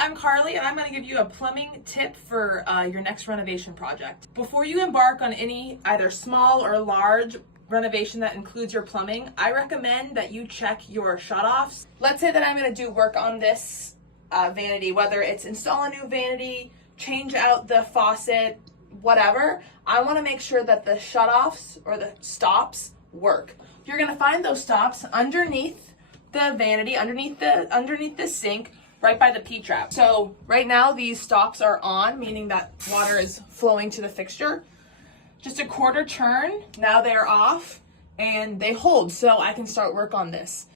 I'm Carly, and I'm going to give you a plumbing tip for your next renovation project. Before you embark on any either small or large renovation that includes your plumbing, I recommend that you check your shutoffs. Let's say that I'm going to do work on this vanity, whether it's install a new vanity, change out the faucet, whatever. I want to make sure that the shutoffs or the stops work. You're going to find those stops underneath the vanity, underneath the sink, right by the P-trap. So right now these stops are on, meaning that water is flowing to the fixture. Just a quarter turn, now they're off and they hold, so I can start work on this.